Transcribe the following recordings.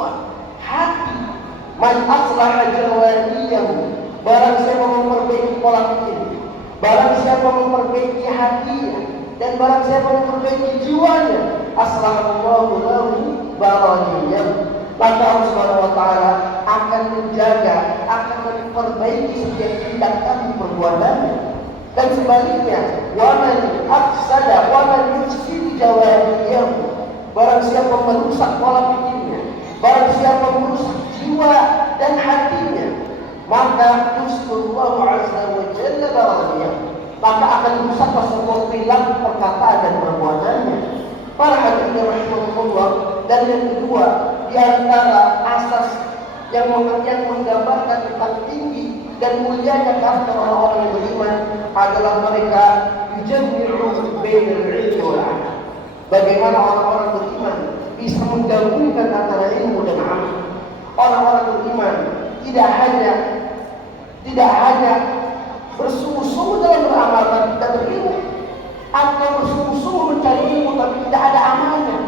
jiwa, hati. Man aslaha jawariyahu, barang siapa memperbaiki pola pikir, barang siapa memperbaiki hatinya, dan barang siapa memperbaiki jiwanya, aslahallahu lahu baraniyahu, maka Allah Subhanahu wa taala akan menjaga, akan memperbaiki setiap tindak kami perbuatannya. Dan sebaliknya, wa man afsada wa man yufsidu jawariyahu, barang siapa merusak pola pikirnya, barang siapa merusak jiwa dan hatinya, maka yusqullahu azza wa jalla baraniyahu, maka akan rusaklah semua perilaku, perkataan dan perbuatannya. Para hadirin rahimahullah. Dan yang kedua, di antara asas yang menggambarkan tentang tinggi dan mulianya karakter orang-orang yang beriman adalah mereka yujammi'u bainal ilmi wal amal. Bagaimana orang-orang beriman bisa menggabungkan antara ilmu dan amal. Orang-orang beriman tidak hanya bersungguh-sungguh dalam beramal tapi tidak berilmu, atau bersungguh-sungguh mencari ilmu tapi tidak ada amalnya,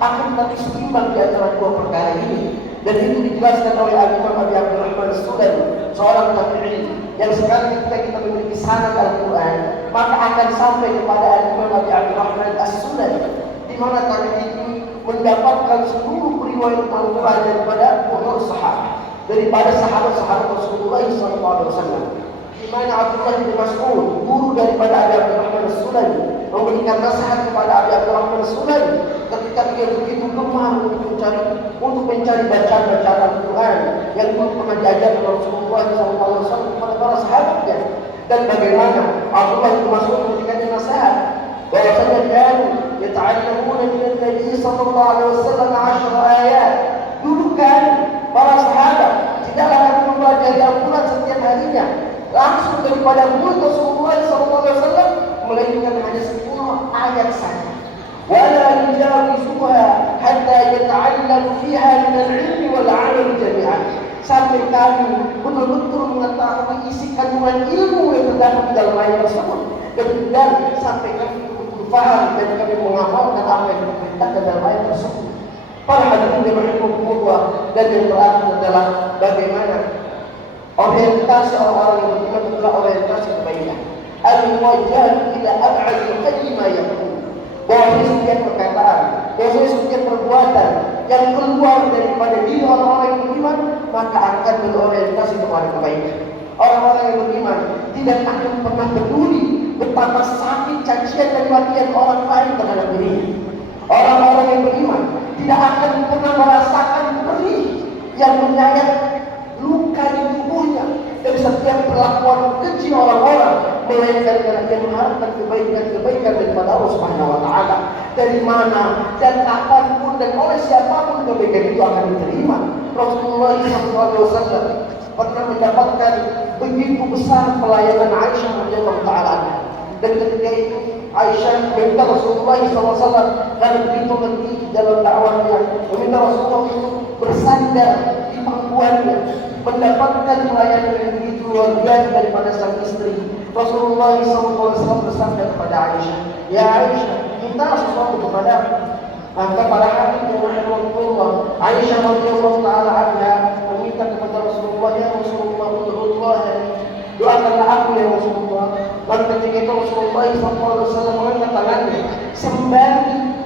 akan tetapi seimbang di antara dua perkara ini. Dan itu dijelaskan oleh Imam Abi Abdurrahman As-Sulami, seorang tabi'in yang sekarang ketika kita memiliki sanad Al-Quran, maka akan sampai kepada Imam Abi Abdurrahman As-Sulami, di mana tabi'in ini mendapatkan seluruh riwayat Al-Quran daripada para sahabat, daripada sahabat-sahabat Rasulullah SAW. Di mana Abdullah bin Mas'ud, guru daripada Abi Abdurrahman As-Sulami, memberikan nasihat kepada Abi Abdurrahman As-Sulami ketika dia begitu gemar untuk mencari bacaan-bacaan Al-Quran yang dulu pernah diajarkan Rasulullah SAW kepada para sahabatnya. Dan bagaimana Abdullah bin Mas'ud memberikan nasihat bahwasanya kan yata'allamuna min Nabi sallallahu alaihi wasallam 10 ayat. Dulu kan para sahabat tidaklah akan mempelajari Al-Quran setiap harinya langsung daripada mulut Rasulullah SAW, melainkan hanya 10 ayat saja. Wala yujawizuha hatta yata'allamu fiha min al-'ilmi wal 'amal jami'an. Sampai kami betul-betul mengetahui isi kandungan ilmu yang terdapat di dalam ayat tersebut, dan sampai kami betul-betul faham dan kami mengamalkan apa yang diperintahkan dalam ayat tersebut. Para hadirin rahimahumullah. Dan yang terakhir adalah bagaimana orientasi orang-orang yang beriman adalah orientasi kebaikan. Al-muwajjah ila ab'adil khayri ma yakun. Bahwa setiap perkataan, bahwa setiap perbuatan yang keluar daripada diri orang-orang yang beriman, maka akan berorientasi kepada kebaikan. Orang-orang yang beriman tidak akan pernah peduli betapa sakit cacian dan makian orang lain terhadap dirinya. Orang-orang yang beriman tidak akan pernah merasakan perih yang menyayat luka di tubuhnya dari setiap perlakuan keji orang-orang, melainkan karena dia mengharapkan kebaikan daripada Allah Subhanahu wa taala. Dari mana dan kapanpun dan oleh siapapun kebaikan itu akan diterima. Rasulullah SAW pernah mendapatkan begitu besar pelayanan Aisyah radhiyallahu taala. Dan ketika itu Aisyah meminta Rasulullah SAW karena begitu letih dalam dakwahnya, meminta Rasulullah itu bersandar di pangkuannya, mendapatkan pelayanan yang begitu luar biasa daripada sang istri. Rasulullah SAW bersabda kepada Aisyah, "Ya Aisyah, minta sesuatu kepada aku." Maka pada hari yang Rasulullah, Aisyah radhiyallahu taala anha meminta kepada Rasulullah, "Ya Rasulullah, ud'ullah, doakanlah aku ya Rasulullah." Maka ketika itu Rasulullah SAW mengangkat tangannya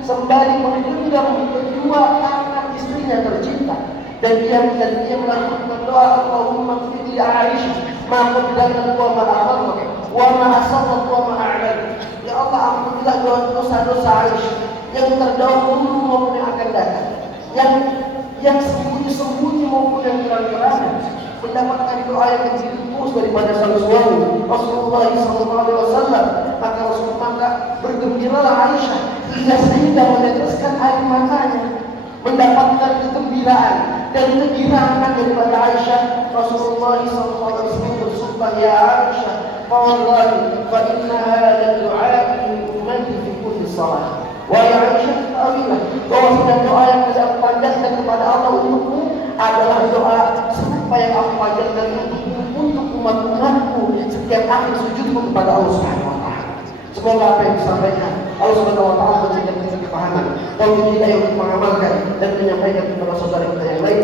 sembari menggenggam kedua tangan istrinya tercinta, dan dia melakukan doa, "Allahumma ighfir li Aisyah ma qaddamtu wa ma akhartu wa ma asrartu wa ma a'lantu." Ya Allah, ampunilah dosa-dosa Aisyah yang terdahulu maupun yang akan datang, yang sembunyi-sembunyi maupun yang terang-terangan. Mendapatkan doa yang terus daripada sang suami Rasulullah SAW. Maka Rasulullah bergembiralah Aisyah sehingga meneteskan air matanya, mendapatkan kegembiraan dan kegembiraan daripada Aisyah. Rasulullah SAW bersumpah, "Ya Aisyah, wallahi fa inna hadha du'a min ummati fi kulli salat." Wahai Aisyah, ketahuilah bahwa doa yang saya panjatkan kepada Allah untukmu adalah doa serupa yang aku panjatkan untuk umat-umatku setiap akhir sujudku kepada Allah Subhanahu wa taala. Semoga apa yang disampaikan Allah Subhanahu wa taala memberikan kita kepahaman mengamalkan. Taufik hidayah untuk mengamalkan dan menyampaikan kepada saudara kita yang lain.